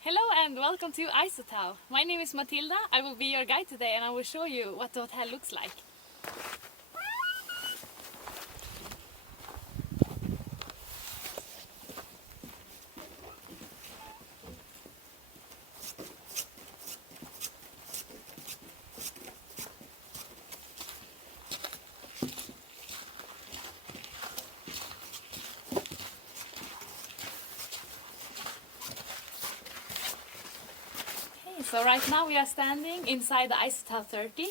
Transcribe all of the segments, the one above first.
Hello and welcome to ICEHOTEL. My name is Matilda. I will be your guide today and I will show you what the hotel looks like. So right now we are standing inside the ICEHOTEL 30.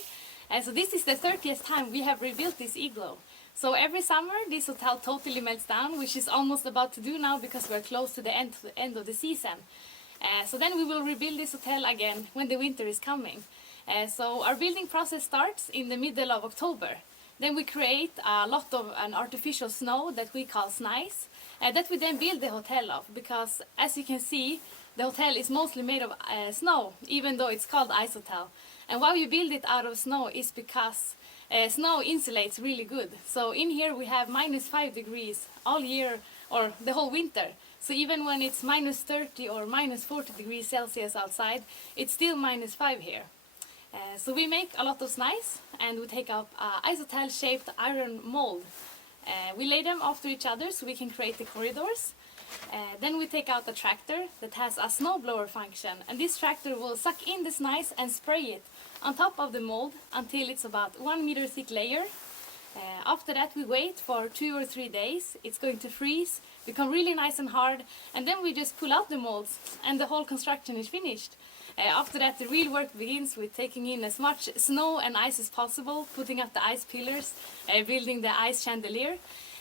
So this is the 30th time we have rebuilt this igloo. So every summer this hotel totally melts down, which is almost about to do now because we're close to the end of the season. So then we will rebuild this hotel again when the winter is coming. So our building process starts in the middle of October. Then we create a lot of an artificial snow that we call snice, that we then build the hotel of, because as you can see, the hotel is mostly made of snow, even though it's called ICEHOTEL. And why we build it out of snow is because snow insulates really good. So in here we have -5 degrees all year, or the whole winter. So even when it's -30 or -40 degrees Celsius outside, it's still -5 here. So we make a lot of snice and we take up ICEHOTEL shaped iron mold. We lay them after each other so we can create the corridors. Then we take out a tractor that has a snowblower function, and this tractor will suck in the snice and spray it on top of the mold until it's about 1 meter thick layer. After that we wait for 2 or 3 days. It's going to freeze, become really nice and hard, and then we just pull out the molds and the whole construction is finished. After that the real work begins with taking in as much snow and ice as possible, putting up the ice pillars, building the ice chandelier.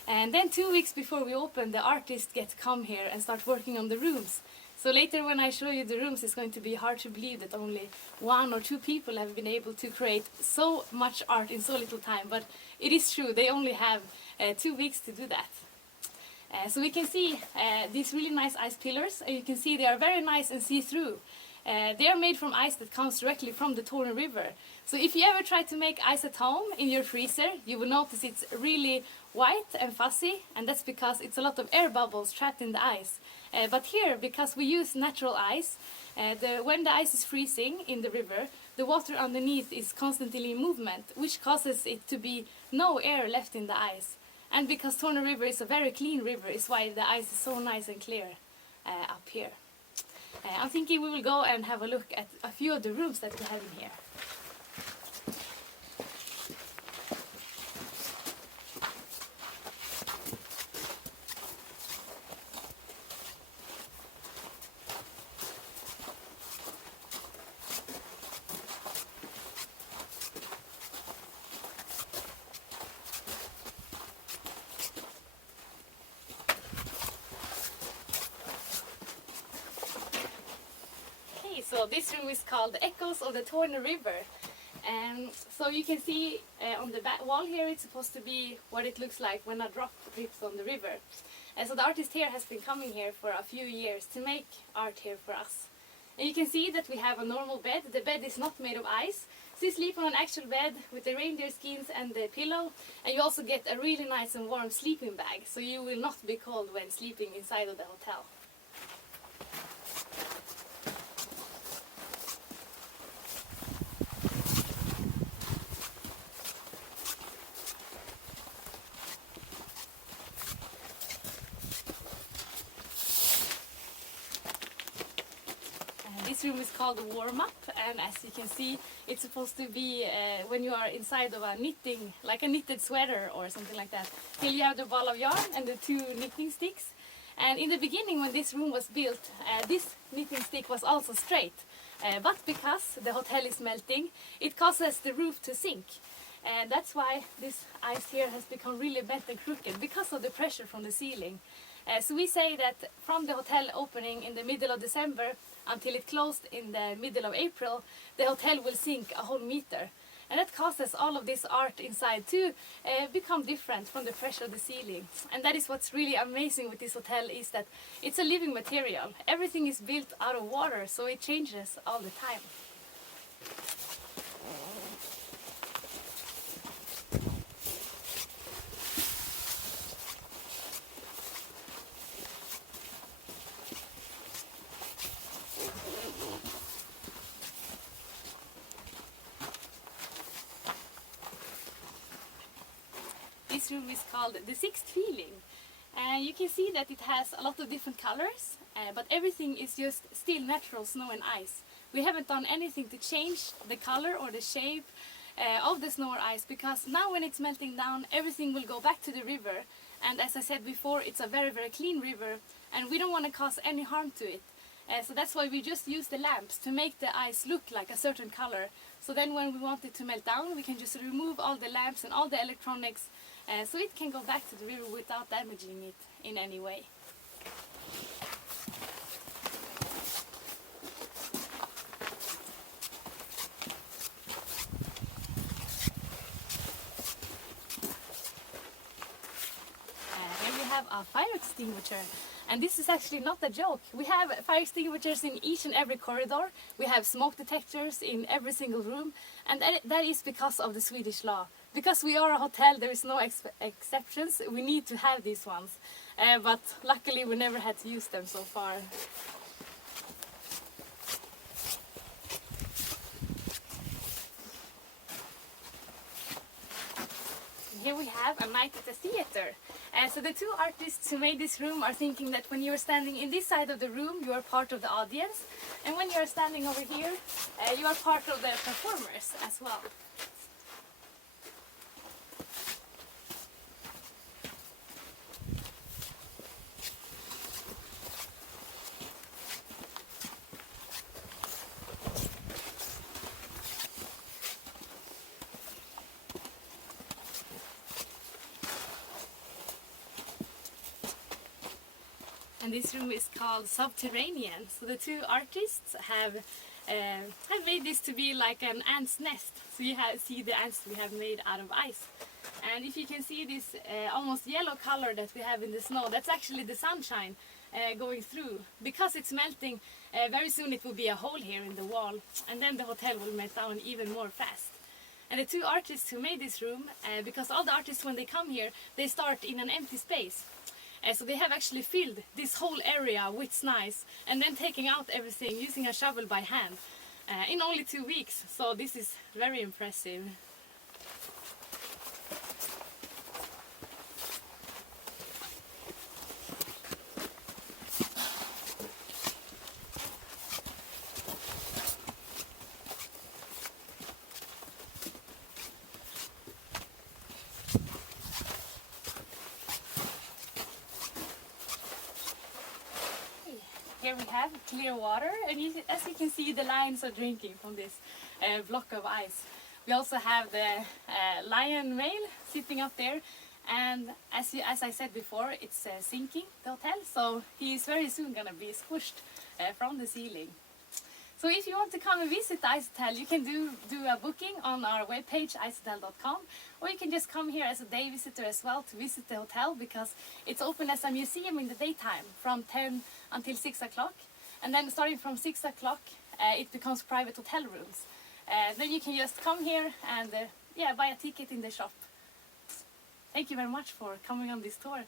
And then 2 weeks before we open, the artists get to come here and start working on the rooms. So later when I show you the rooms, it's going to be hard to believe that only 1 or 2 people have been able to create so much art in so little time. But it is true, they only have 2 weeks to do that. So we can see these really nice ice pillars. You can see they are very nice and see-through. They are made from ice that comes directly from the Torna river. So if you ever try to make ice at home in your freezer, you will notice it's really white and fuzzy, and that's because it's a lot of air bubbles trapped in the ice. But here, because we use natural ice, when the ice is freezing in the river, the water underneath is constantly in movement, which causes it to be no air left in the ice. And because Torna river is a very clean river, is why the ice is so nice and clear up here. I'm thinking we will go and have a look at a few of the rooms that we have in here. So this room is called the Echoes of the Torna River. And so you can see on the back wall here, it's supposed to be what it looks like when a drop drips on the river. And so the artist here has been coming here for a few years to make art here for us. And you can see that we have a normal bed. The bed is not made of ice. So you sleep on an actual bed with the reindeer skins and the pillow. And you also get a really nice and warm sleeping bag. So you will not be cold when sleeping inside of the hotel. This room is called the warm-up, and as you can see, it's supposed to be when you are inside of a knitting, like a knitted sweater or something like that. Here you have the ball of yarn and the 2 knitting sticks. And in the beginning, when this room was built, this knitting stick was also straight. But because the hotel is melting, it causes the roof to sink. And that's why this ice here has become really bent and crooked, because of the pressure from the ceiling. So we say that from the hotel opening in the middle of December until it closed in the middle of April, the hotel will sink a whole meter. And that causes all of this art inside to become different from the pressure of the ceiling. And that is what's really amazing with this hotel, is that it's a living material. Everything is built out of water, so it changes all the time. this room is called the sixth feeling. And you can see that it has a lot of different colors, but everything is just still natural snow and ice. We haven't done anything to change the color or the shape of the snow or ice, because now when it's melting down, everything will go back to the river. And as I said before, it's a very, very clean river, and we don't want to cause any harm to it. So that's why we just use the lamps to make the ice look like a certain color. So then when we want it to melt down, we can just remove all the lamps and all the electronics, so it can go back to the river without damaging it in any way. Here we have a fire extinguisher. And this is actually not a joke. We have fire extinguishers in each and every corridor. We have smoke detectors in every single room. And that is because of the Swedish law. Because we are a hotel, there is no exceptions. We need to have these ones. But luckily we never had to use them so far. Here we have a night at the theater. So the two artists who made this room are thinking that when you are standing in this side of the room, you are part of the audience. And when you are standing over here, you are part of the performers as well. And this room is called Subterranean. So the two artists have made this to be like an ant's nest. So you see the ants we have made out of ice. And if you can see this almost yellow color that we have in the snow, that's actually the sunshine going through. Because it's melting, very soon it will be a hole here in the wall, and then the hotel will melt down even more fast. And the two artists who made this room, because all the artists when they come here, they start in an empty space. So they have actually filled this whole area with snow and then taking out everything using a shovel by hand in only 2 weeks. So this is very impressive. Here we have clear water, and as you can see, the lions are drinking from this block of ice. We also have the lion male sitting up there, and as I said before, it's sinking, the hotel, so he is very soon gonna be squished from the ceiling. So if you want to come and visit the ICEHOTEL, you can do a booking on our webpage ICEHOTEL.com, or you can just come here as a day visitor as well to visit the hotel, because it's open as a museum in the daytime from 10 until 6 o'clock, and then starting from 6 o'clock it becomes private hotel rooms. Then you can just come here and buy a ticket in the shop. Thank you very much for coming on this tour.